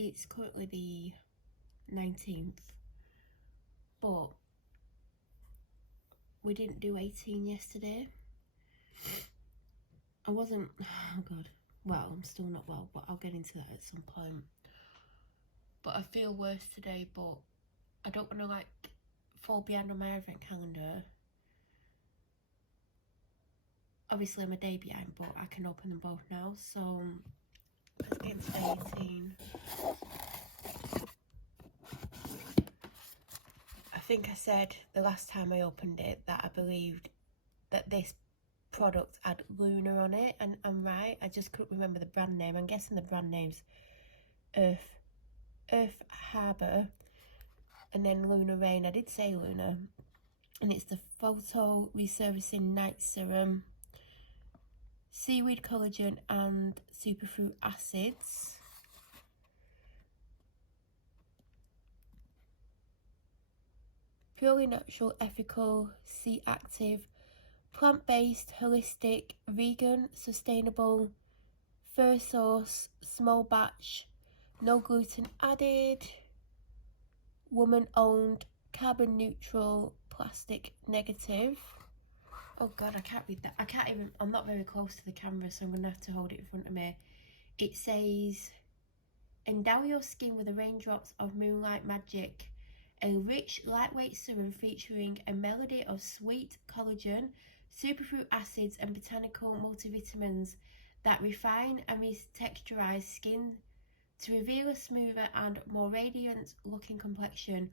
It's currently the 19th, but we didn't do 18 yesterday. I wasn't, oh god, well, I'm still not well, but I'll get into that at some point. But I feel worse today, but I don't want to like fall behind on my advent calendar. Obviously I'm a day behind, but I can open them both now, so let's get into 18. I think I said the last time I opened it that I believed that this product had Luna on it, and I'm right, I just couldn't remember the brand name. I'm guessing the brand name's Earth Harbour and then Luna Rain. I did say Luna, and it's the Photo Resurfacing Night Serum, seaweed collagen and superfruit acids. Purely natural, ethical, C-active, plant-based, holistic, vegan, sustainable, first source, small batch, no gluten added, woman-owned, carbon neutral, plastic negative. Oh god, I can't read that. I can't even, I'm not very close to the camera, so I'm going to have to hold it in front of me. It says, endow your skin with the raindrops of moonlight magic. A rich, lightweight serum featuring a melody of sweet collagen, superfruit acids and botanical multivitamins that refine and retexturize skin to reveal a smoother and more radiant looking complexion,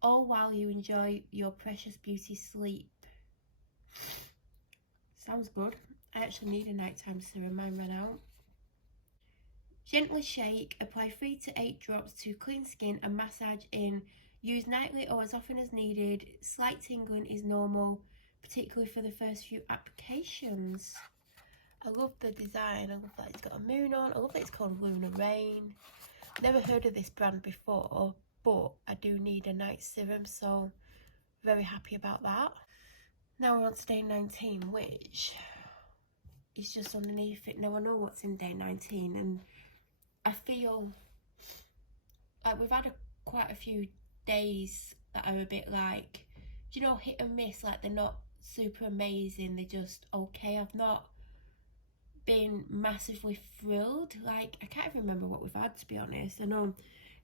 all while you enjoy your precious beauty sleep. Sounds good. I actually need a nighttime serum, mine ran out. Gently shake, apply 3 to 8 drops to clean skin and massage in. Use nightly or as often as needed. Slight tingling is normal, particularly for the first few applications. I love the design. I love that it's got a moon on. I love that it's called Luna Rain. Never heard of this brand before, but I do need a night serum, so very happy about that. Now we're on to day 19, which is just underneath it. Now I know what's in day 19, and I feel like we've had quite a few days that are a bit like, do you know, hit and miss. Like, they're not super amazing, they're just okay. I've not been massively thrilled. Like, I can't even remember what we've had, to be honest. I know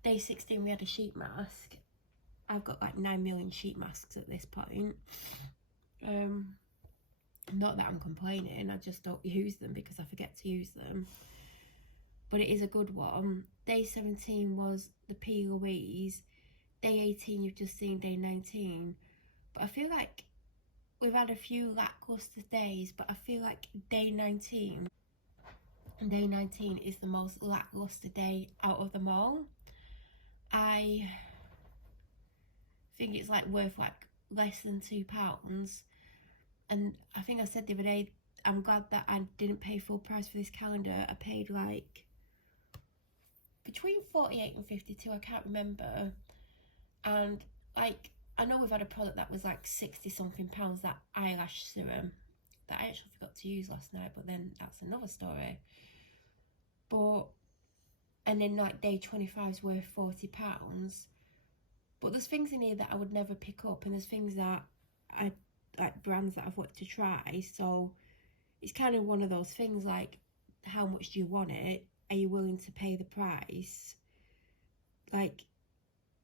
day 16 we had a sheet mask. I've got like 9 million sheet masks at this point. Not that I'm complaining, I just don't use them because I forget to use them, but it is a good one. Day 17 was the P. Louise. Day 18 you've just seen day 19, but I feel like we've had a few lackluster days, but I feel like day 19 is the most lackluster day out of them all. I think it's like worth like less than £2, and I think I said the other day, I'm glad that I didn't pay full price for this calendar. I paid like between 48 and 52, I can't remember. And like, I know we've had a product that was like 60 something pounds, that eyelash serum that I actually forgot to use last night, but then that's another story. But, and then like day 25 is worth £40. But there's things in here that I would never pick up, and there's things that I like, brands that I've wanted to try. So it's kind of one of those things, like, how much do you want it? Are you willing to pay the price? Like,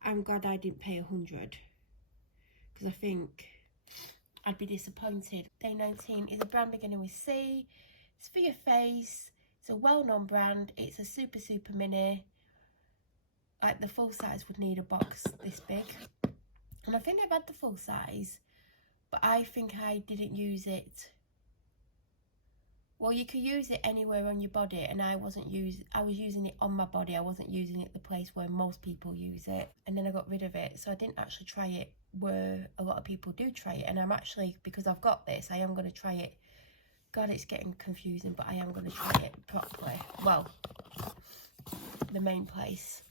I'm glad I didn't pay 100, because I think I'd be disappointed. Day 19 is a brand beginning with C. It's for your face. It's a well-known brand. It's a super mini. Like, the full size would need a box this big, and I think I've had the full size, but I think I didn't use it. Well, you could use it anywhere on your body, and I was using it on my body. I wasn't using it the place where most people use it, and then I got rid of it. So I didn't actually try it where a lot of people do try it, and I'm actually, because I've got this, I am going to try it. God, it's getting confusing, but I am going to try it properly. Well, the main place.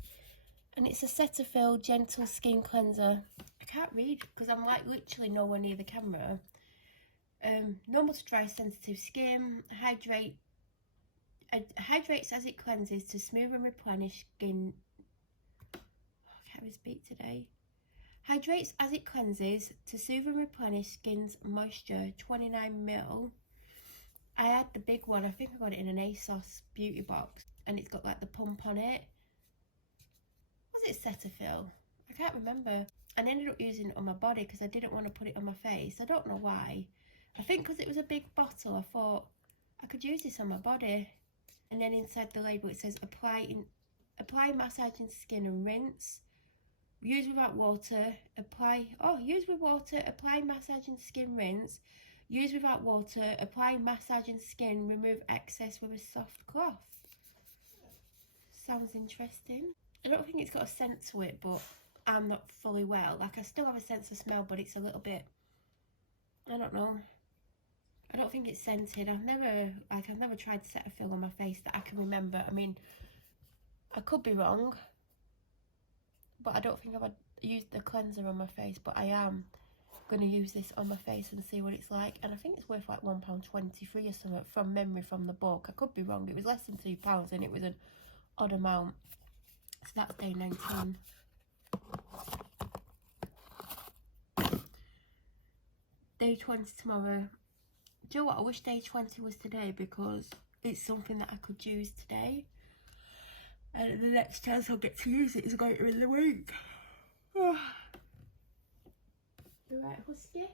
And it's a Cetaphil Gentle Skin Cleanser. I can't read because I'm like literally nowhere near the camera. Normal to dry sensitive skin. Hydrates as it cleanses to smooth and replenish skin even speak today. Hydrates as it cleanses to soothe and replenish skin's moisture. 29ml. I had the big one. I think I got it in an ASOS beauty box, and it's got like the pump on it. Was it Cetaphil? I can't remember. And I ended up using it on my body because I didn't want to put it on my face. I don't know why. I think because it was a big bottle, I thought I could use this on my body. And then inside the label it says apply massaging skin and rinse. Use without water. Use with water. Apply massaging skin, rinse. Use without water. Apply massaging skin. Remove excess with a soft cloth. Sounds interesting. I don't think it's got a scent to it, but I'm not fully well. Like, I still have a sense of smell, but it's a little bit, I don't know. I don't think it's scented. I've never tried Cetaphil on my face that I can remember. I mean, I could be wrong, but I don't think I've used the cleanser on my face, but I am going to use this on my face and see what it's like. And I think it's worth like £1.23 or something from memory from the book. I could be wrong. It was less than £2 and it was an odd amount. So that's day 19. Day 20 tomorrow. Do you know what? I wish day 20 was today because it's something that I could use today. And the next chance I'll get to use it is later in the week. Alright, Husky?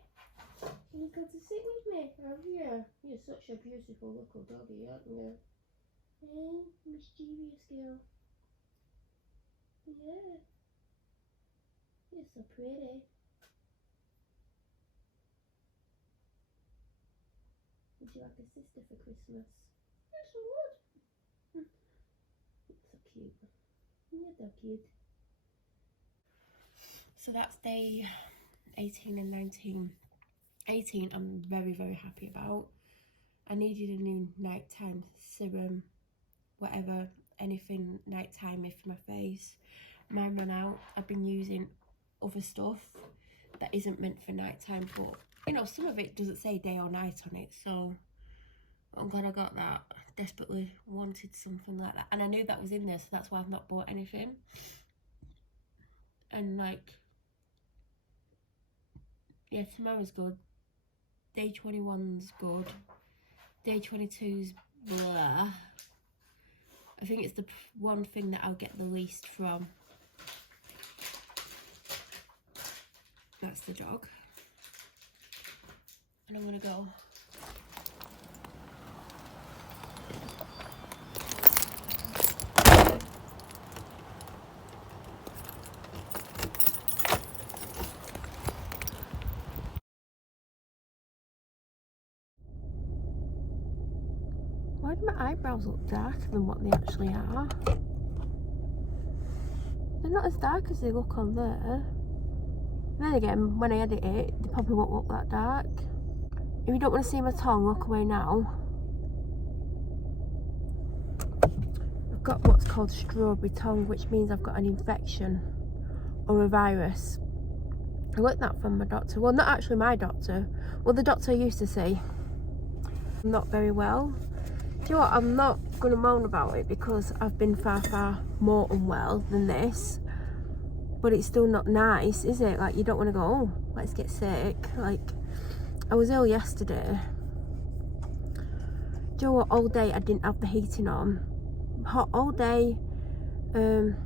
Can you come to sit with me? Oh yeah. You're such a beautiful little doggy, aren't you? Hey, mischievous girl. Yeah. You're so pretty. Would you like a sister for Christmas? Yes, I would. So cute. You're so cute. So that's day 18 and 19. 18 I'm very, very happy about. I needed a new nighttime serum, whatever, anything nighttime for my face. Mine ran out. I've been using other stuff that isn't meant for nighttime, but you know, some of it doesn't say day or night on it, so I'm glad I got that. Desperately wanted something like that, and I knew that was in there, so that's why I've not bought anything. And like, yeah, tomorrow's good. Day 21's good. Day 22's blah. I think it's the one thing that I'll get the least from. That's the dog. And I'm gonna go. Why do my eyebrows look darker than what they actually are? They're not as dark as they look on there. Then again, when I edit it, they probably won't look that dark. If you don't want to see my tongue, look away now. I've got what's called strawberry tongue, which means I've got an infection or a virus. I learnt that from my doctor. Well, not actually my doctor. Well, the doctor I used to see. I'm not very well. Do you know what? I'm not going to moan about it because I've been far, far more unwell than this. But it's still not nice, is it? Like, you don't want to go, oh, let's get sick. Like, I was ill yesterday. Do you know what? All day I didn't have the heating on. Hot all day. And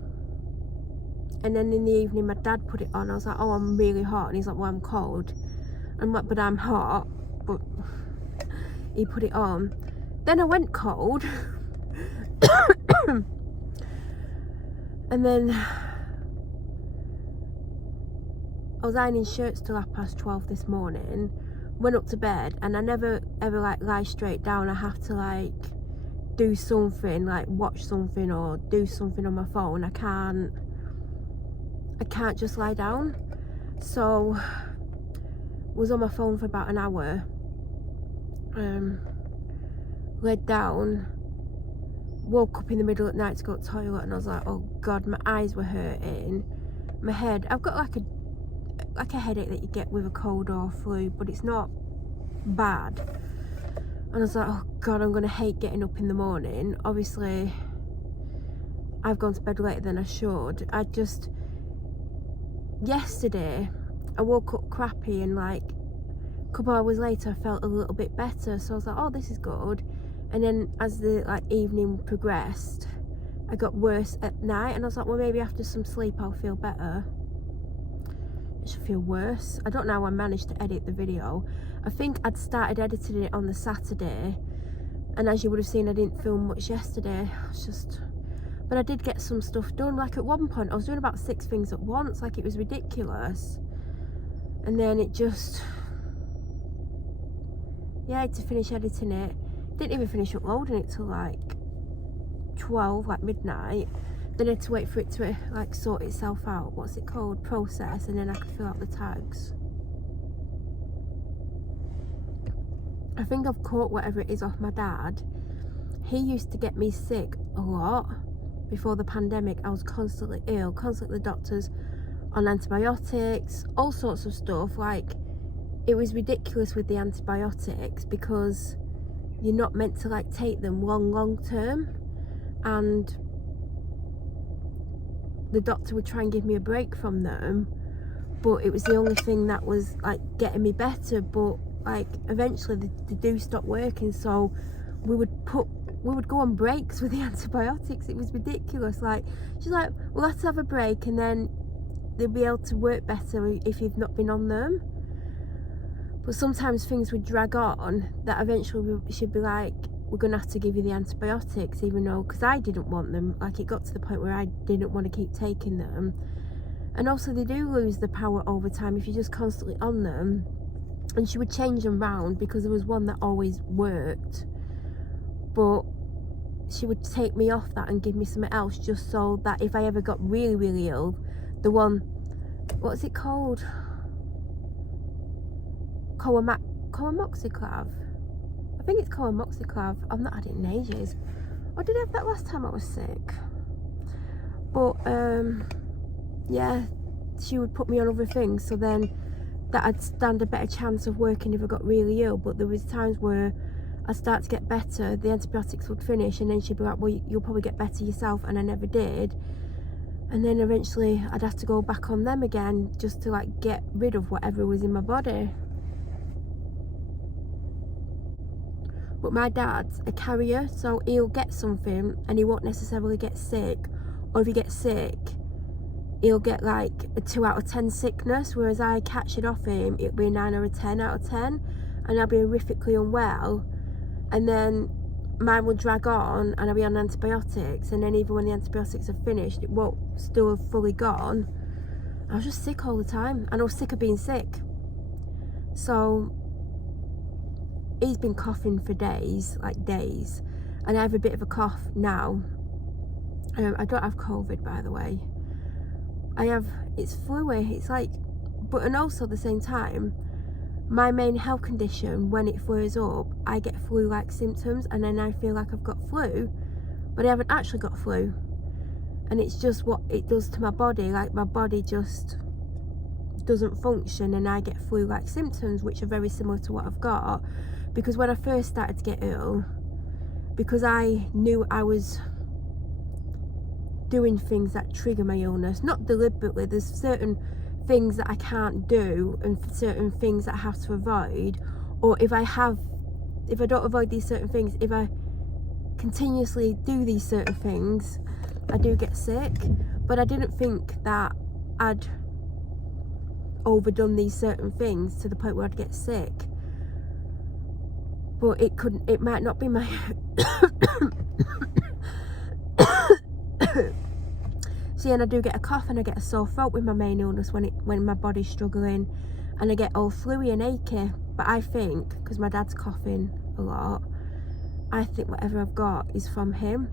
then in the evening my dad put it on. I was like, oh, I'm really hot. And he's like, well, I'm cold. I'm like, but I'm hot. But he put it on. Then I went cold. And then I was ironing shirts till 12:30 this morning. Went up to bed, and I never ever like lie straight down. I have to like do something, like watch something or do something on my phone. I can't just lie down. So was on my phone for about an hour. Laid down, woke up in the middle of the night to go to the toilet, and I was like, oh god, my eyes were hurting, my head. I've got like a headache that you get with a cold or flu, but it's not bad. And I was like, oh god, I'm gonna hate getting up in the morning. Obviously I've gone to bed later than I should. yesterday I woke up crappy, and like a couple hours later I felt a little bit better, so I was like, oh, this is good. And then as the like evening progressed, I got worse at night, and I was like, well, maybe after some sleep I'll feel better. It should feel worse. I don't know how I managed to edit the video. I think I'd started editing it on the Saturday, and as you would have seen, I didn't film much yesterday. It's just, but I did get some stuff done. Like at one point I was doing about 6 things at once, like it was ridiculous. And then it just, yeah, I had to finish editing it. Didn't even finish uploading it till like 12, like midnight. Then I had to wait for it to like sort itself out, what's it called, process, and then I could fill out the tags. I think I've caught whatever it is off my dad. He used to get me sick a lot before the pandemic. I was constantly ill, constantly the doctors on antibiotics, all sorts of stuff. Like, it was ridiculous with the antibiotics because you're not meant to like take them long term, and the doctor would try and give me a break from them, but it was the only thing that was like getting me better. But like eventually they do stop working, so we would go on breaks with the antibiotics. It was ridiculous. Like, she's like, well, let's have a break and then they'll be able to work better if you've not been on them. But sometimes things would drag on that eventually she'd be like, we're gonna have to give you the antibiotics, even though, because I didn't want them. Like, it got to the point where I didn't want to keep taking them. And also they do lose the power over time if you're just constantly on them. And she would change them round because there was one that always worked, but she would take me off that and give me something else, just so that if I ever got really ill, the one, what's it called, Coamoxiclav, I think it's Coamoxiclav. I've not had it in ages. Or did I have that last time I was sick? But yeah, she would put me on other things, so then that I'd stand a better chance of working if I got really ill. But there was times where I'd start to get better, the antibiotics would finish, and then she'd be like, well, you'll probably get better yourself, and I never did. And then eventually I'd have to go back on them again just to like get rid of whatever was in my body. But my dad's a carrier, so he'll get something and he won't necessarily get sick. Or if he gets sick, he'll get like a 2 out of 10 sickness, whereas I catch it off him, it'll be a 9 or a 10 out of 10, and I'll be horrifically unwell. And then mine will drag on and I'll be on antibiotics, and then even when the antibiotics are finished, it won't still have fully gone. I was just sick all the time, and I was sick of being sick. So he's been coughing for days, like days, and I have a bit of a cough now. I don't have COVID, by the way. I have, it's fluey, it's like, but, and also at the same time, my main health condition, when it flares up, I get flu-like symptoms, and then I feel like I've got flu, but I haven't actually got flu. And it's just what it does to my body. Like, my body just doesn't function, and I get flu-like symptoms, which are very similar to what I've got. Because when I first started to get ill, because I knew I was doing things that trigger my illness, not deliberately, there's certain things that I can't do and certain things that I have to avoid, or if I don't avoid these certain things, if I continuously do these certain things, I do get sick. But I didn't think that I'd overdone these certain things to the point where I'd get sick. But it might not be my see, and I do get a cough and I get a sore throat with my main illness when my body's struggling, and I get all fluey and achy. But I think, because my dad's coughing a lot, I think whatever I've got is from him.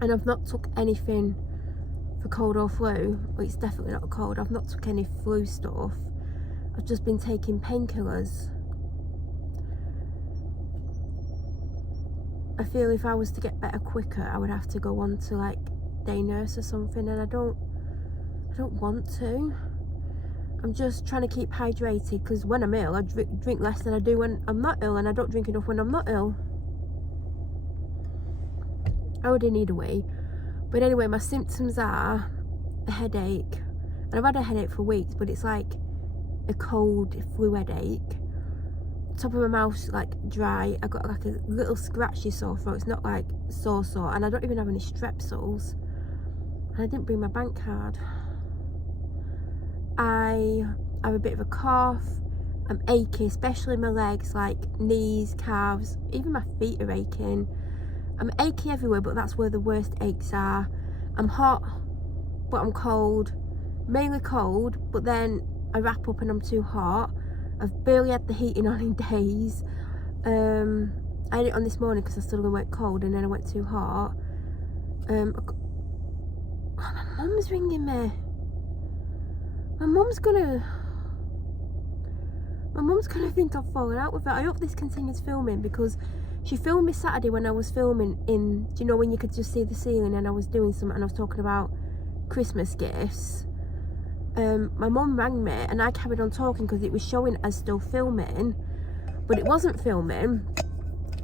And I've not took anything for cold or flu. Well, it's definitely not a cold. I've not took any flu stuff. I've just been taking painkillers. I feel if I was to get better quicker, I would have to go on to like day nurse or something, and I don't want to. I'm just trying to keep hydrated, because when I'm ill, I drink less than I do when I'm not ill, and I don't drink enough when I'm not ill. I would in either way. But anyway, my symptoms are a headache, and I've had a headache for weeks, but it's like a cold flu headache. Top of my mouth's like dry. I got like a little scratchy sore throat. It's not like sore, and I don't even have any strepsils. And I didn't bring my bank card. I have a bit of a cough. I'm achy, especially in my legs, like knees, calves, even my feet are aching. I'm achy everywhere, but that's where the worst aches are. I'm hot, but I'm cold. Mainly cold, but then I wrap up and I'm too hot. I've barely had the heating on in days. I had it on this morning because I still went cold, and then I went too hot. Oh, my mum's ringing me. My mum's gonna think I've fallen out with her. I hope this continues filming, because she filmed me Saturday when I was filming in, do you know when you could just see the ceiling, and I was doing something and I was talking about Christmas gifts. My mum rang me and I carried on talking because it was showing as still filming, but it wasn't filming,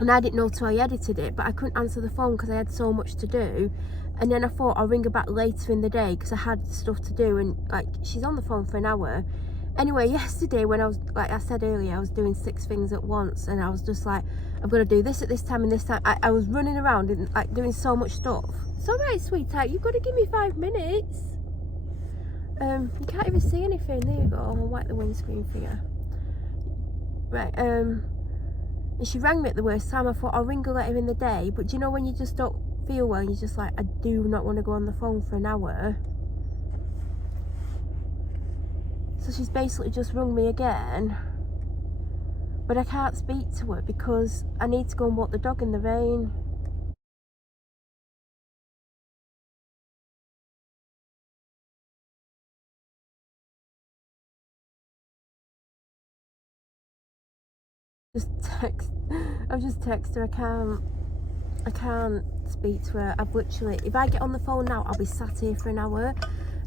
and I didn't know till I edited it, but I couldn't answer the phone because I had so much to do. And then I thought I'll ring her back later in the day because I had stuff to do, and like she's on the phone for an hour. Anyway, yesterday when I was, like I said earlier, I was doing 6 things at once, and I was just like, I'm gonna do this at this time and this time. I was running around and like doing so much stuff. It's alright, sweetheart, you've got to give me 5 minutes. You can't even see anything. There you go. I'll wipe the windscreen for you. Right, and she rang me at the worst time. I thought I'll ring her later in the day, but do you know when you just don't feel well, you're just like, I do not want to go on the phone for an hour. So she's basically just rung me again, but I can't speak to her because I need to go and walk the dog in the rain. I've just texted her. I can't speak to her. I've literally, if I get on the phone now, I'll be sat here for an hour.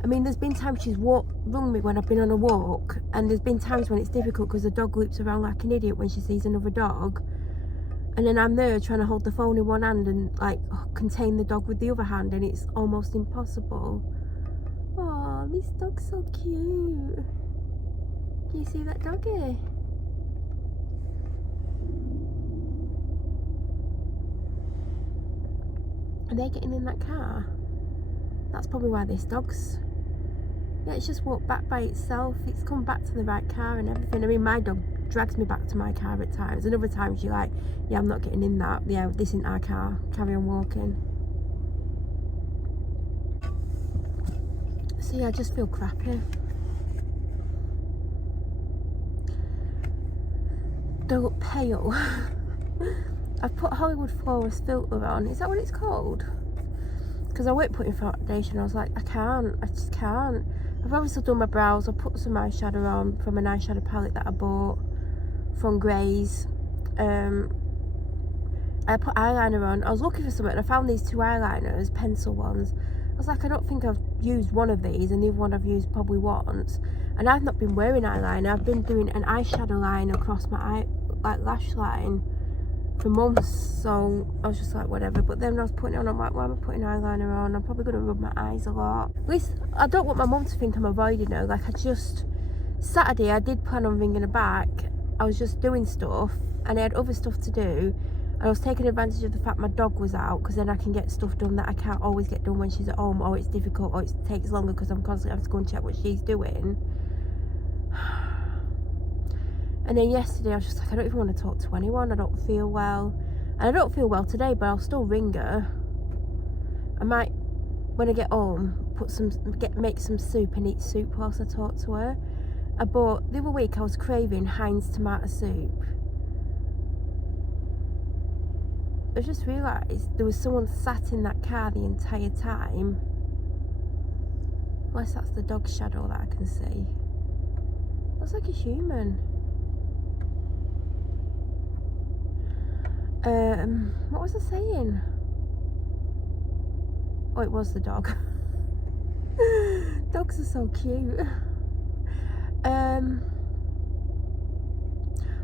I mean, there's been times she's rung me when I've been on a walk, and there's been times when it's difficult because the dog loops around like an idiot when she sees another dog, and then I'm there trying to hold the phone in one hand and like contain the dog with the other hand, and it's almost impossible. Oh, this dog's so cute. Do you see that doggy? Are they getting in that car? That's probably why this dog's... Yeah, it's just walked back by itself. It's come back to the right car and everything. I mean, my dog drags me back to my car at times. And other times you're like, yeah, I'm not getting in that. Yeah, this isn't our car. Carry on walking. So yeah, I just feel crappy. Don't look pale. I've put Hollywood Flawless filter on. Is that what it's called? Because I weren't putting foundation. I was like, I just can't. I've obviously done my brows. I put some eyeshadow on from an eyeshadow palette that I bought from Grays. I put eyeliner on. I was looking for something and I found these 2 eyeliners, pencil ones. I was like, I don't think I've used one of these, and the other one I've used probably once. And I've not been wearing eyeliner. I've been doing an eyeshadow line across my lash line for months, so I was just like, whatever. But then when I was putting it on, I'm like, why am I putting eyeliner on? I'm probably going to rub my eyes a lot. At least I don't want my mum to think I'm avoiding her. Like, Saturday I did plan on ringing her back. I was just doing stuff and I had other stuff to do, and I was taking advantage of the fact my dog was out, because then I can get stuff done that I can't always get done when she's at home, or it's difficult, or it takes longer because I'm constantly having to go and check what she's doing. And then yesterday I was just like, I don't even want to talk to anyone. I don't feel well. And I don't feel well today, but I'll still ring her. I might, when I get home, make some soup and eat soup whilst I talk to her. The other week I was craving Heinz tomato soup. I just realised there was someone sat in that car the entire time. Unless that's the dog's shadow that I can see. Looks like a human. What was I saying? Oh, it was the dog. Dogs are so cute.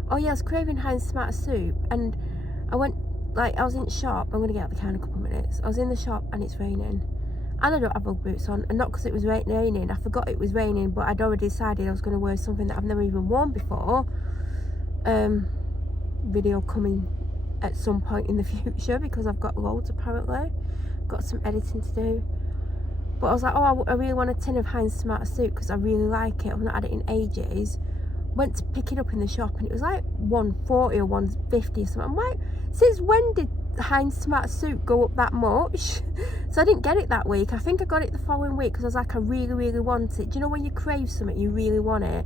Oh yeah, I was craving Heinz tomato soup, and I was in the shop. I'm gonna get out of the car in a couple of minutes. I was in the shop and it's raining. and I don't have Ugg boots on, and not because it was raining. I forgot it was raining, but I'd already decided I was going to wear something that I've never even worn before. Video coming at some point in the future, because I've got loads apparently. Got some editing to do. But I was like, oh, I really want a tin of Heinz tomato soup because I really like it. I've not had it in ages. Went to pick it up in the shop and it was like 140 or 150 or something. I'm like, since when did Heinz tomato soup go up that much? So I didn't get it that week. I think I got it the following week because I was like, I really, really want it. Do you know when you crave something, you really want it?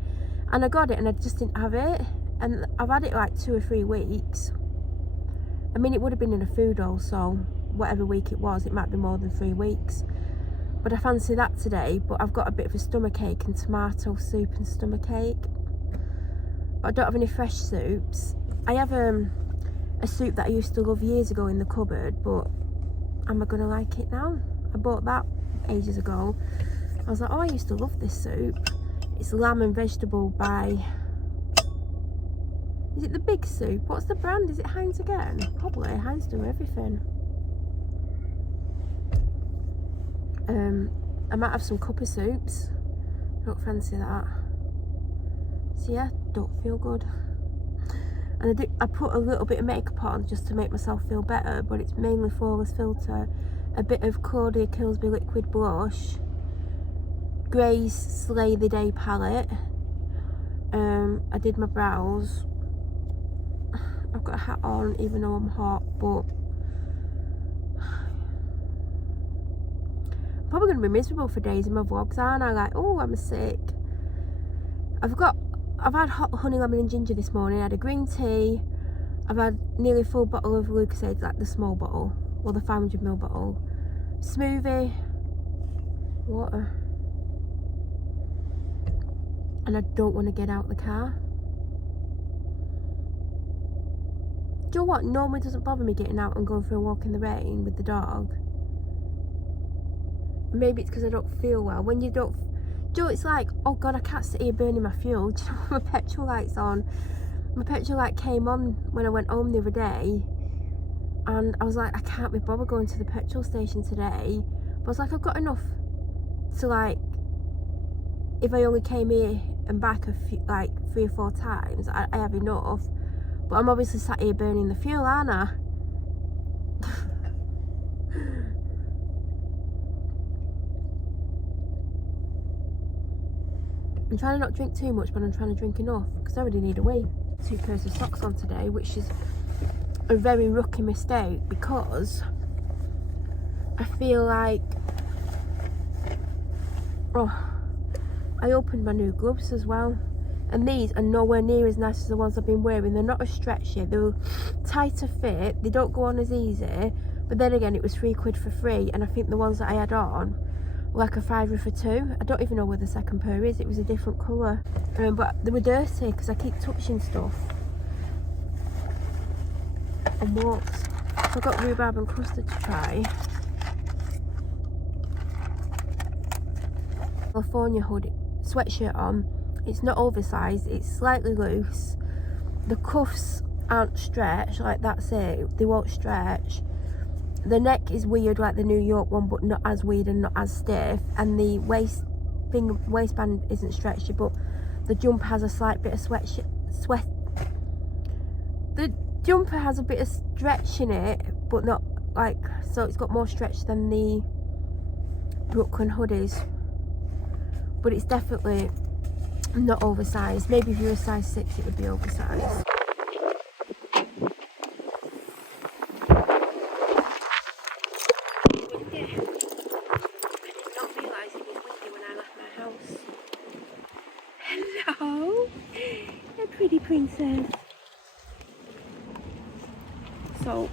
And I got it and I just didn't have it. And I've had it like 2 or 3 weeks. I mean, it would have been in a food hall, so whatever week it was, it might be more than 3 weeks. But I fancy that today. But I've got a bit of a stomachache and tomato soup and stomachache. But I don't have any fresh soups. I have a soup that I used to love years ago in the cupboard, but am I gonna like it now? I bought that ages ago. I was like, oh, I used to love this soup. It's lamb and vegetable by, is it the big soup? What's the brand? Is it Heinz again? Probably. Heinz do everything. I might have some cuppa soups. Don't fancy that. So yeah, don't feel good. And I put a little bit of makeup on just to make myself feel better, but it's mainly Flawless Filter, a bit of Claudia Kilsby liquid blush, Grey's Slay the Day palette. I did my brows. I've got a hat on even though I'm hot, but I'm probably going to be miserable for days in my vlogs, aren't I? Like, oh, I'm sick. I've had hot honey, lemon and ginger this morning. I had a green tea. I've had nearly a full bottle of Lucozade, like the small bottle, or the 500ml bottle. Smoothie, water. And I don't want to get out the car. Do you know what? Normally doesn't bother me getting out and going for a walk in the rain with the dog. Maybe it's because I don't feel well. When you don't, do you know, it's like, oh god, I can't sit here burning my fuel. Do you know, my petrol light's on. My petrol light came on when I went home the other day, and I was like, I can't be bothered going to the petrol station today. But I was like, I've got enough to, like, if I only came here and back like 3 or 4 times, I have enough. But I'm obviously sat here burning the fuel, aren't I? I'm trying to not drink too much, but I'm trying to drink enough because I already need a wee. 2 pairs of socks on today, which is a very rookie mistake because I feel like, oh, I opened my new gloves as well, and these are nowhere near as nice as the ones I've been wearing. They're not as stretchy, they're tighter fit, they don't go on as easy, but then again it was £3 for free, and I think the ones that I had on were like a £5 for 2. I don't even know where the second pair is, it was a different colour, but they were dirty because I keep touching stuff on walks. So I got rhubarb and custard to try. California hoodie sweatshirt on. It's not oversized, it's slightly loose. The cuffs aren't stretched, like that's it, they won't stretch. The neck is weird like the New York one, but not as weird and not as stiff. And the waistband isn't stretchy, but the jumper has a slight bit of the jumper has a bit of stretch in it, but not like, so it's got more stretch than the Brooklyn hoodies. But it's definitely not oversized. Maybe if you're a size 6 it would be oversized. Hello, a pretty princess. So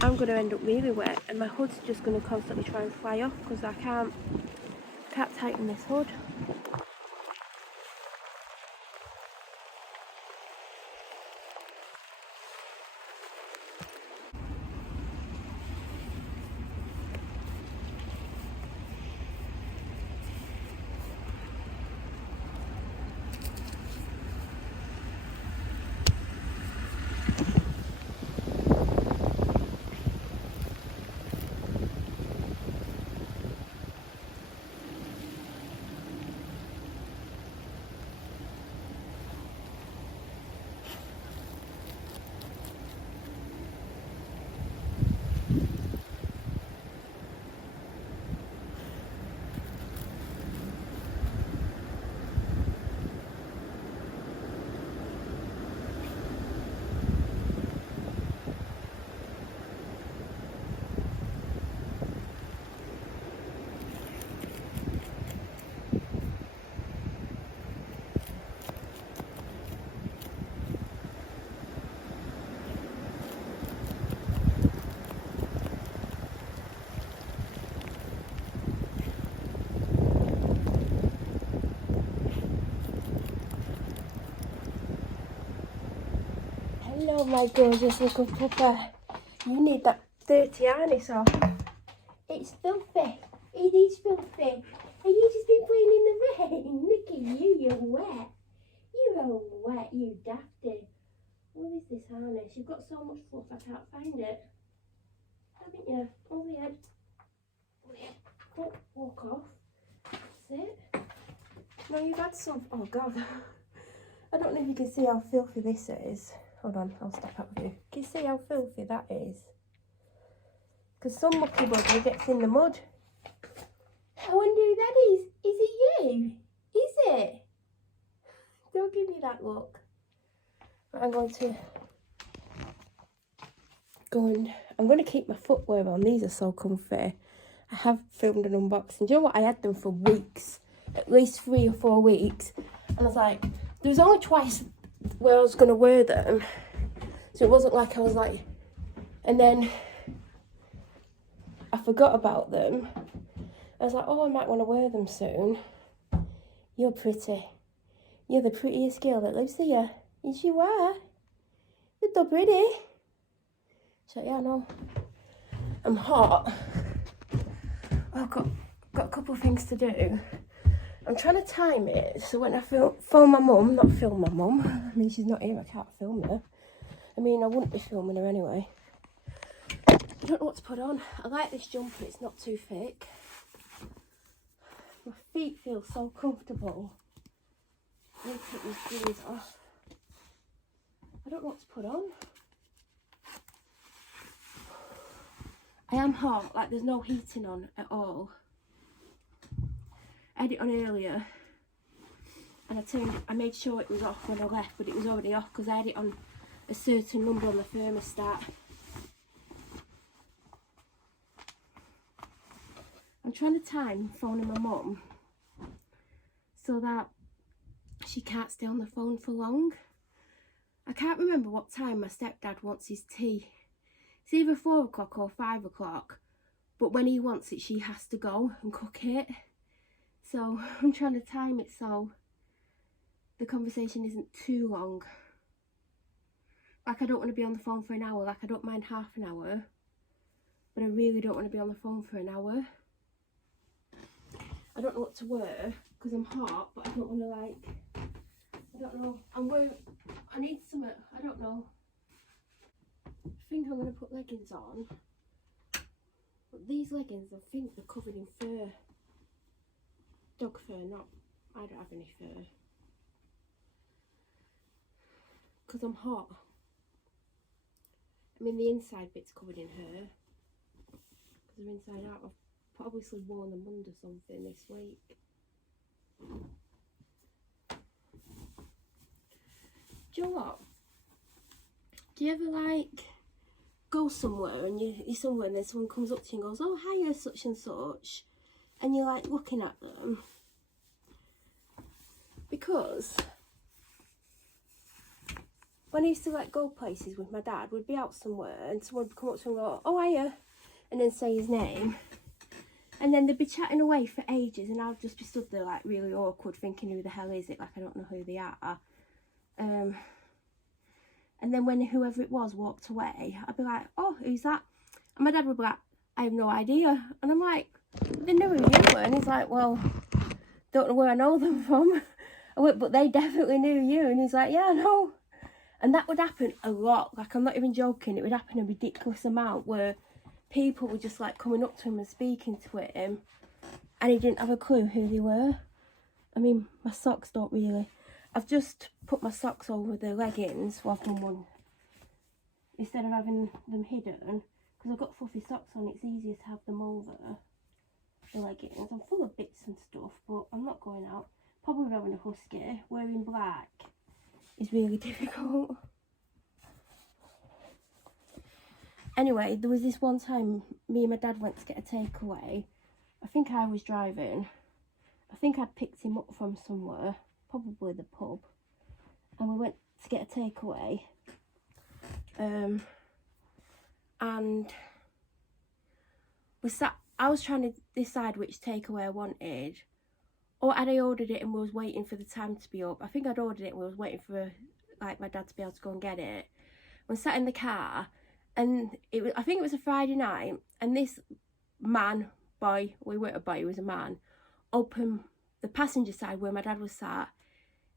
I'm going to end up really wet, and my hood's just going to constantly try and fly off because I can't tighten this hood. Oh my gorgeous little pupper. You need that dirty harness off. It's filthy. It is filthy. And you just been playing in the rain. Look at you, you're wet. You're all wet, you dafty. What is this harness? You've got so much fluff I can't find it. Haven't you? Over the head. Over the head. Oh, walk off. That's it. No, you've had some. Oh God. I don't know if you can see how filthy this is. Hold on, I'll step up with you. Can you see how filthy that is? Because some mucky bugger gets in the mud. I wonder who that is. Is it you? Is it? Don't give me that look. I'm going to I'm going to keep my footwear on. These are so comfy. I have filmed an unboxing. Do you know what? I had them for weeks. At least 3 or 4 weeks. And I was like, there was only twice where I was going to wear them. So it wasn't like I was like... And then I forgot about them. I was like, oh, I might want to wear them soon. You're pretty. You're the prettiest girl that lives here. Yes, you are. You're so pretty. So, yeah, no. I'm hot. I've got a couple of things to do. I'm trying to time it so when I film my mum, not film my mum. I mean, she's not here, I can't film her. I mean, I wouldn't be filming her anyway. I don't know what to put on. I like this jumper, it's not too thick. My feet feel so comfortable. I need to take these jeans off. I don't know what to put on. I am hot, like there's no heating on at all. I had it on earlier and I made sure it was off when I left, but it was already off because I had it on a certain number on the thermostat. I'm trying to time phoning my mum so that she can't stay on the phone for long. I can't remember what time my stepdad wants his tea. It's either 4 o'clock or 5 o'clock, but when he wants it, she has to go and cook it. So I'm trying to time it so the conversation isn't too long. Like, I don't want to be on the phone for an hour. Like, I don't mind half an hour, but I really don't want to be on the phone for an hour. I don't know what to wear because I'm hot, but I don't want to, like, I don't know. I need some, I don't know. I think I'm going to put leggings on. But these leggings, I think they're covered in fur. Dog fur, I don't have any fur. Because I'm hot. I mean, the inside bit's covered in fur. Because they're inside out. I've obviously worn them under something this week. Do you know what? Do you ever, like, go somewhere and you're somewhere and then someone comes up to you and goes, oh, hiya, such and such, and you're like looking at them? Because when I used to like go places with my dad, we'd be out somewhere and someone would come up to him and go, oh, hiya, and then say his name, and then they'd be chatting away for ages and I'd just be stood there like really awkward thinking, who the hell is it? Like, I don't know who they are. And then when whoever it was walked away, I'd be like, oh, who's that? And my dad would be like, I have no idea. And I'm like, they knew who you were. And he's like, well, don't know where I know them from. I went, but they definitely knew you. And he's like, yeah, I know. And that would happen a lot. Like, I'm not even joking. It would happen a ridiculous amount where people were just like coming up to him and speaking to him. And he didn't have a clue who they were. I mean, my socks don't really. I've just put my socks over the leggings. Well, I've done one. Instead of having them hidden. Because I've got fluffy socks on, it's easier to have them over the leggings. I'm full of bits and stuff, but I'm not going out. Probably having a husky. Wearing black is really difficult. Anyway, there was this one time me and my dad went to get a takeaway. I think I was driving. I think I'd picked him up from somewhere. Probably the pub, and we went to get a takeaway, and we sat. I was trying to decide which takeaway I wanted, or had I ordered it and we was waiting for the time to be up. I think I'd ordered it and we was waiting for like my dad to be able to go and get it. We sat in the car, and I think it was a Friday night, and this boy, we weren't a boy, he was a man, opened the passenger side where my dad was sat.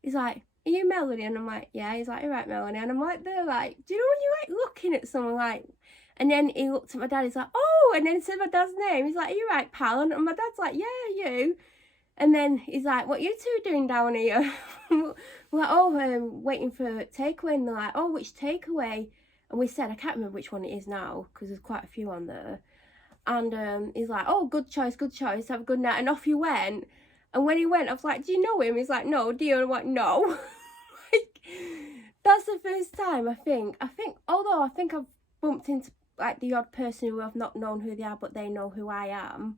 He's like, "Are you Melanie?" And I'm like, "Yeah." He's like, "All right, Melanie." And I'm like, they're like, do you know when you're like looking at someone like, and then he looked at my dad, he's like, "Oh," and then said my dad's name. He's like, "Are you right, pal?" And my dad's like, "Yeah, you." And then he's like, "What you two doing down here?" We're like, "Oh, waiting for takeaway." And they're like, "Oh, which takeaway?" And we said, I can't remember which one it is now, because there's quite a few on there. And he's like, "Oh, good choice, have a good night." And off he went. And when he went, I was like, "Do you know him?" He's like, "No, do you?" And I'm like, "No." Like, that's the first time, I think, although I think I've bumped into like the odd person who I've not known who they are, but they know who I am.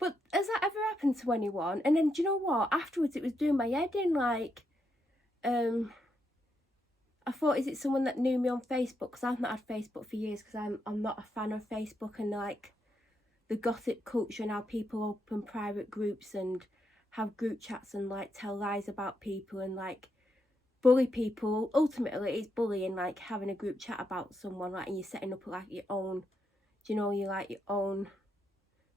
But has that ever happened to anyone? And then, do you know what? Afterwards, it was doing my head in, like, I thought, is it someone that knew me on Facebook? Because I've not had Facebook for years, because I'm not a fan of Facebook and, like, the gossip culture and how people open private groups and have group chats and, like, tell lies about people and, like, bully people. Ultimately, it's bullying, like, having a group chat about someone, like, and you're setting up, like, your own, do you know, you like your own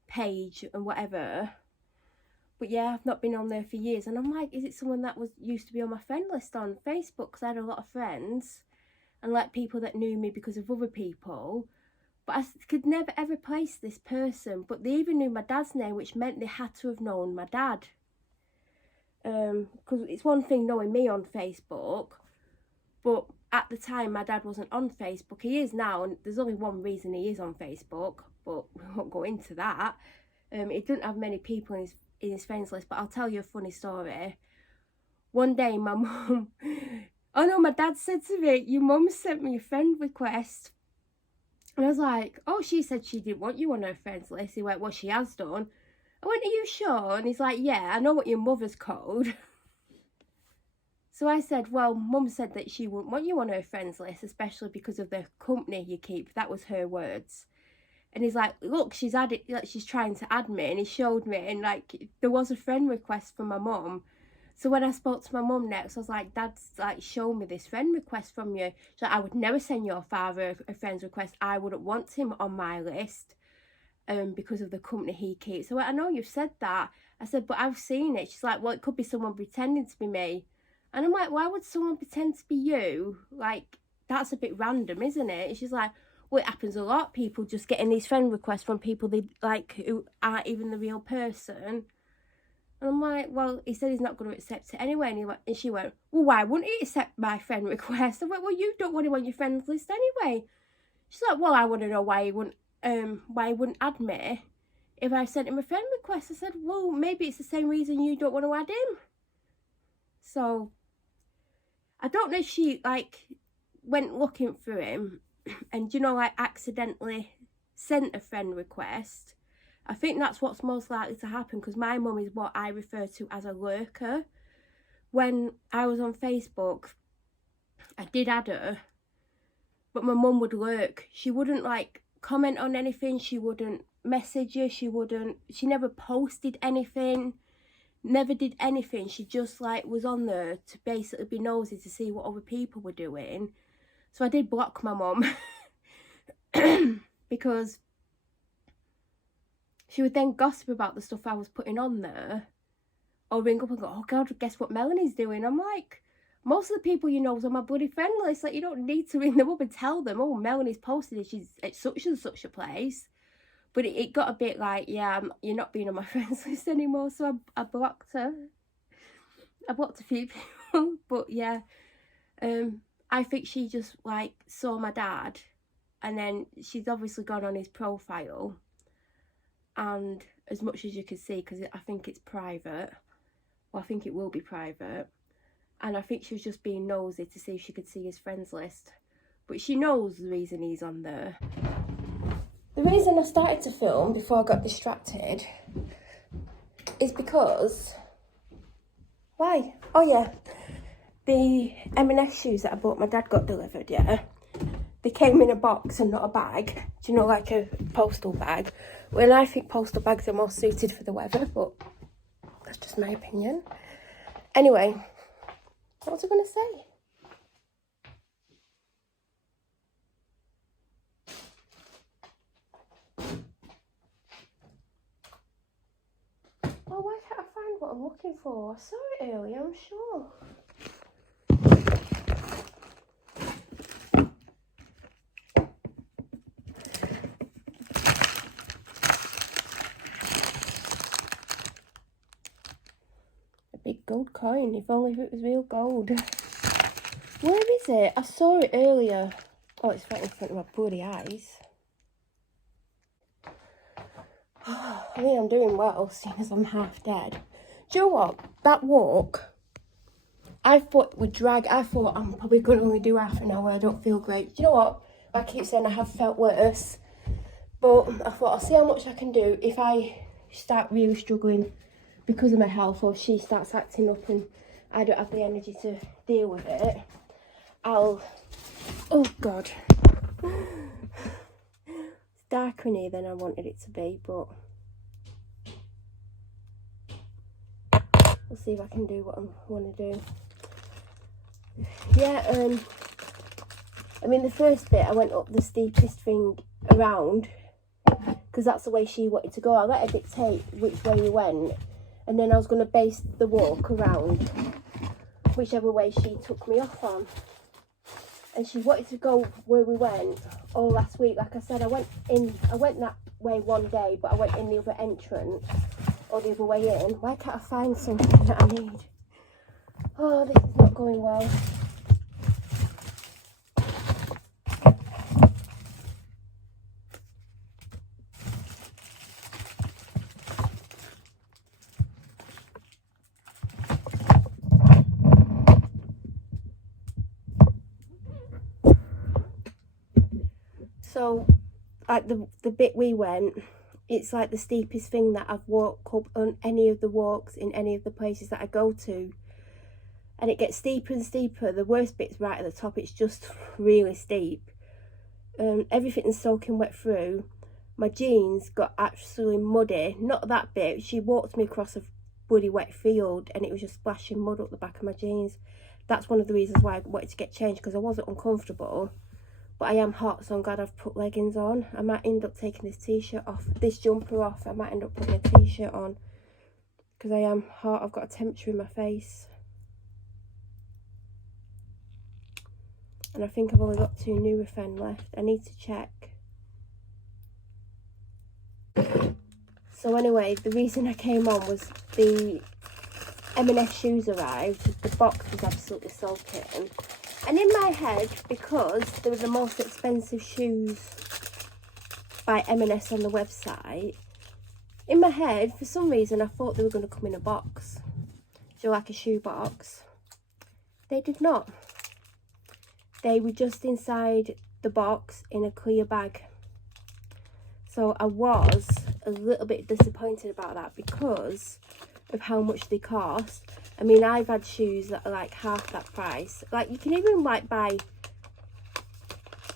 page and whatever. But yeah, I've not been on there for years, and I'm like, is it someone that used to be on my friend list on Facebook? Because I had a lot of friends and like people that knew me because of other people, but I could never ever place this person. But they even knew my dad's name, which meant they had to have known my dad. Because it's one thing knowing me on Facebook, but at the time my dad wasn't on Facebook. He is now, and there's only one reason he is on Facebook, but we won't go into that. He didn't have many people in his friends list, but I'll tell you a funny story. One day my mum, oh no, my dad said to me, "Your mum sent me a friend request." And I was like, "Oh, she said she didn't want you on her friends list." He went, "Well, she has done." I went, "Are you sure?" And he's like, "Yeah, I know what your mother's called." So I said, "Well, Mum said that she wouldn't want you on her friends list, especially because of the company you keep." That was her words. And he's like, "Look, she's added, like, she's trying to add me." And he showed me, and like there was a friend request from my mum. So when I spoke to my mum next, I was like, "Dad's like show me this friend request from you." She's like, "I would never send your father a friend's request. I wouldn't want him on my list, because of the company he keeps." So I know you've said that. I said, "But I've seen it." She's like, "Well, it could be someone pretending to be me." And I'm like, "Why would someone pretend to be you? Like, that's a bit random, isn't it?" And she's like, "Well, it happens a lot. People just getting these friend requests from people they like who aren't even the real person." And I'm like, "Well, he said he's not going to accept it anyway." And she went, "Well, why wouldn't he accept my friend request?" I went, "Well, you don't want him on your friends list anyway." She's like, "Well, I want to know why he wouldn't add me if I sent him a friend request." I said, "Well, maybe it's the same reason you don't want to add him." So I don't know if she like went looking for him and, you know, like accidentally sent a friend request. I think that's what's most likely to happen, because my mum is what I refer to as a lurker. When I was on Facebook, I did add her, but my mum would lurk. She wouldn't like comment on anything, she wouldn't message you, she never posted anything, never did anything. She just like was on there to basically be nosy to see what other people were doing. So I did block my mum because she would then gossip about the stuff I was putting on there, or ring up and go, "Oh God, guess what Melanie's doing?" I'm like, most of the people you know is on my bloody friend list. Like, you don't need to ring them up and tell them, "Oh, Melanie's posted it, she's at such and such a place." But it got a bit like, "Yeah, you're not being on my friends list anymore." So I blocked her. I blocked a few people, but yeah, I think she just like saw my dad, and then she's obviously gone on his profile, and as much as you can see, because I think it's private, well, I think it will be private, and I think she was just being nosy to see if she could see his friends list. But she knows the reason he's on there. The reason I started to film before I got distracted is because, why? Oh yeah, the M&S shoes that I bought my dad got delivered, yeah. They came in a box and not a bag. Do you know, like a postal bag? Well, I think postal bags are more suited for the weather, but that's just my opinion. Anyway, what was I going to say? Oh, why can't I find what I'm looking for? I saw it earlier, I'm sure. A big gold coin, if only if it was real gold. Where is it? I saw it earlier. Oh, it's right in front of my bloody eyes. I mean, I'm doing well, seeing as I'm half dead. Do you know what? That walk, I thought would drag. I thought I'm probably going to only do half an hour. I don't feel great. Do you know what? I keep saying I have felt worse. But I thought I'll see how much I can do. If I start really struggling because of my health, or she starts acting up and I don't have the energy to deal with it, I'll... Oh, God. It's darker in here than I wanted it to be, but... We'll see if I can do what I want to do. Yeah, I mean, the first bit, I went up the steepest thing around, because that's the way she wanted to go. I let her dictate which way we went, and then I was going to base the walk around whichever way she took me off on. And she wanted to go where we went all last week. Like I said, I went that way one day, but I went in the other entrance, or the other way in. Why can't I find something that I need? Oh, this is not going well. So, like the bit we went, it's like the steepest thing that I've walked up on any of the walks in any of the places that I go to. And it gets steeper and steeper. The worst bit's right at the top. It's just really steep. Everything's soaking wet through. My jeans got absolutely muddy. Not that bit. She walked me across a bloody wet field and it was just splashing mud up the back of my jeans. That's one of the reasons why I wanted to get changed, because I wasn't uncomfortable. But I am hot, so I'm glad I've put leggings on. I might end up taking this t-shirt off, this jumper off. I might end up putting a t-shirt on, because I am hot. I've got a temperature in my face. And I think I've only got 2 Nurofen left. I need to check. So anyway, the reason I came on was the M&S shoes arrived. The box was absolutely soaking. And in my head, because they were the most expensive shoes by M&S on the website, in my head, for some reason, I thought they were going to come in a box. So like a shoe box. They did not. They were just inside the box in a clear bag. So I was a little bit disappointed about that because of how much they cost. I mean, I've had shoes that are like half that price. Like, you can even like buy,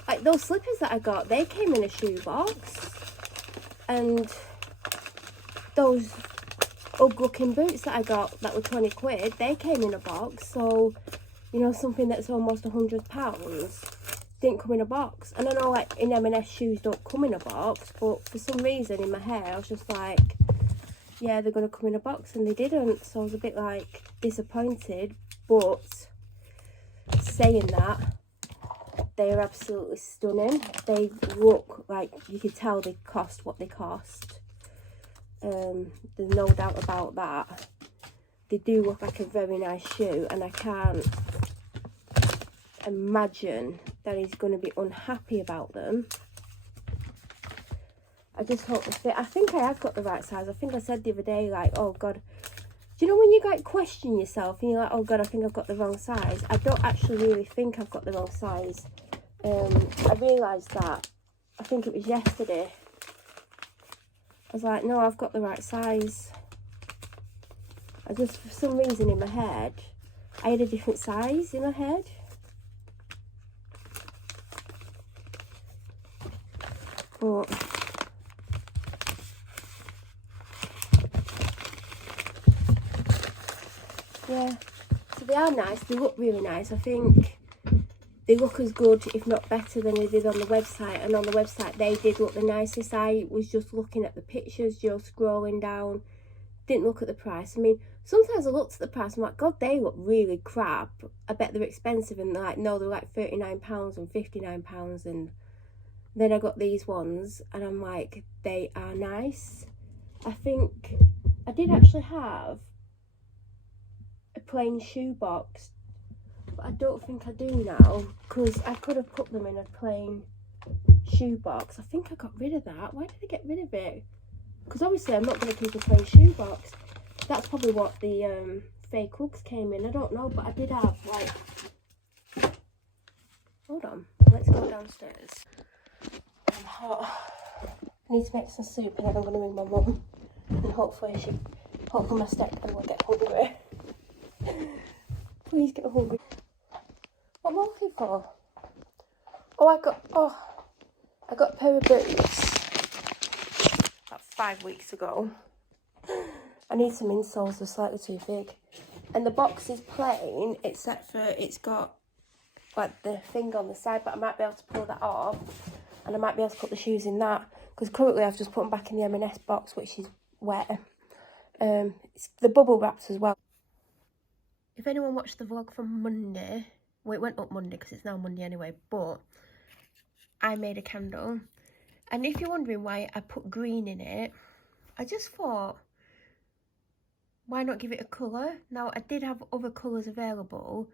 like those slippers that I got, they came in a shoe box. And those ugly looking boots that I got that were 20 quid, they came in a box. So, you know, something that's almost £100 didn't come in a box. And I know like in M&S shoes don't come in a box, but for some reason in my head I was just like, yeah, they're going to come in a box, and they didn't. So I was a bit like disappointed, but saying that, they are absolutely stunning. They look like, you can tell they cost what they cost. There's no doubt about that. They do look like a very nice shoe, and I can't imagine that he's going to be unhappy about them. I just hope the fit. I think I have got the right size. I think I said the other day, like, oh God, do you know when you like question yourself and you're like, oh God, I think I've got the wrong size? I don't actually really think I've got the wrong size. I realised that, I think it was yesterday. I was like, no, I've got the right size. I just, for some reason in my head, I had a different size in my head. But yeah, so they are nice. They look really nice. I think they look as good, if not better, than they did on the website. And on the website, they did look the nicest. I was just looking at the pictures, just scrolling down, didn't look at the price. I mean, sometimes I looked at the price, I'm like, God, they look really crap. I bet they're expensive, and they're like, no, they're like £39 and £59, and then I got these ones, and I'm like, they are nice. I think I did actually have a plain shoe box, but I don't think I do now, because I could have put them in a plain shoe box. I think I got rid of that. Why did I get rid of it? Because obviously I'm not going to keep a plain shoe box. That's probably what the fake hooks came in. I don't know, but I did have, like, hold on, let's go downstairs. I'm hot. I need to make some soup, and then I'm going to ring my mum, and hopefully my stepdad will get hungry. Please get hungry. What am I looking for? Oh, I got a pair of boots about 5 weeks ago. I need some insoles, they're slightly too big. And the box is plain, except for it's got like the thing on the side, but I might be able to pull that off, and I might be able to put the shoes in that, because currently I've just put them back in the M&S box, which is wet. It's the bubble wraps as well. If anyone watched the vlog from Monday, well, it went up Monday because it's now Monday anyway, but I made a candle. And if you're wondering why I put green in it, I just thought, why not give it a colour? Now, I did have other colours available,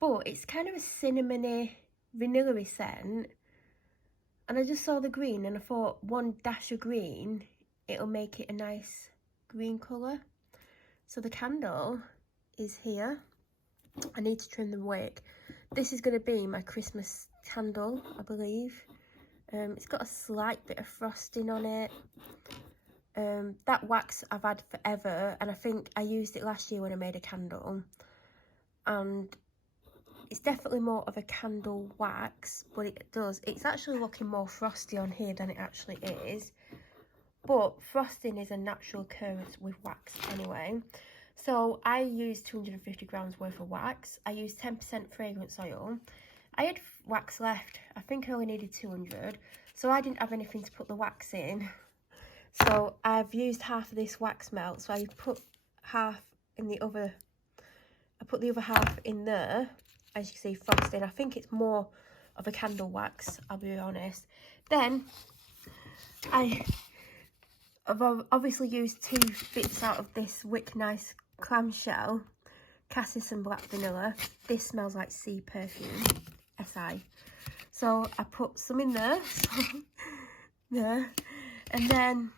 but it's kind of a cinnamony, vanilla-y scent. And I just saw the green, and I thought one dash of green, it'll make it a nice green colour. So the candle is here. I need to trim the wick. This is going to be my Christmas candle, I believe. It's got a slight bit of frosting on it. That wax I've had forever, and I think I used it last year when I made a candle. And it's definitely more of a candle wax, but it's actually looking more frosty on here than it actually is. But frosting is a natural occurrence with wax anyway. So I used 250 grams worth of wax. I used 10% fragrance oil. I had wax left. I think I only needed 200. So I didn't have anything to put the wax in. So I've used half of this wax melt. So I put half in the other. I put the other half in there. As you can see, frosting. I think it's more of a candle wax, I'll be honest. Then I've obviously used 2 bits out of this Wick Nice clamshell, cassis and black vanilla. This smells like sea perfume, SI. So I put some in there, there, and then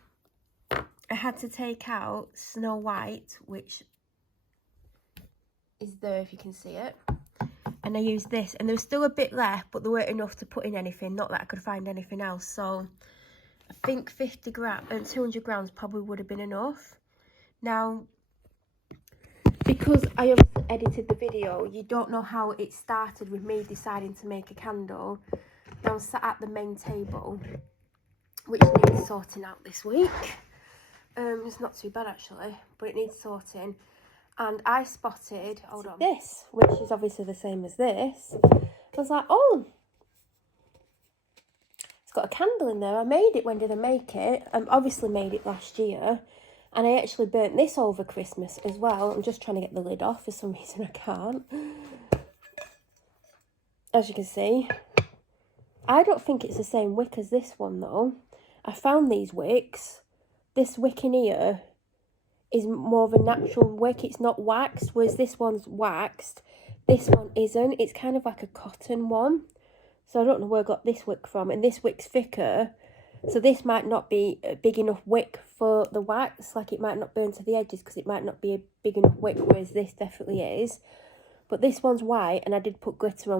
I had to take out Snow White, which is there if you can see it. And I used this, and there was still a bit left, but there weren't enough to put in anything, not that I could find anything else. So I think 200 grams probably would have been enough. Now, because I have edited the video, you don't know how it started with me deciding to make a candle. Now I'm sat at the main table, which needs sorting out this week. It's not too bad actually, but it needs sorting. And I spotted, hold on, this, which is obviously the same as this. I was like, oh, it's got a candle in there. I made it, when did I make it? I obviously made it last year. And I actually burnt this over Christmas as well. I'm just trying to get the lid off. For some reason I can't. As you can see, I don't think it's the same wick as this one though. I found these wicks. This wick in here is more of a natural wick. It's not waxed, whereas this one's waxed. This one isn't. It's kind of like a cotton one. So I don't know where I got this wick from. And this wick's thicker. So this might not be a big enough wick for the wax. Like, it might not burn to the edges because it might not be a big enough wick, whereas this definitely is. But this one's white, and I did put glitter on.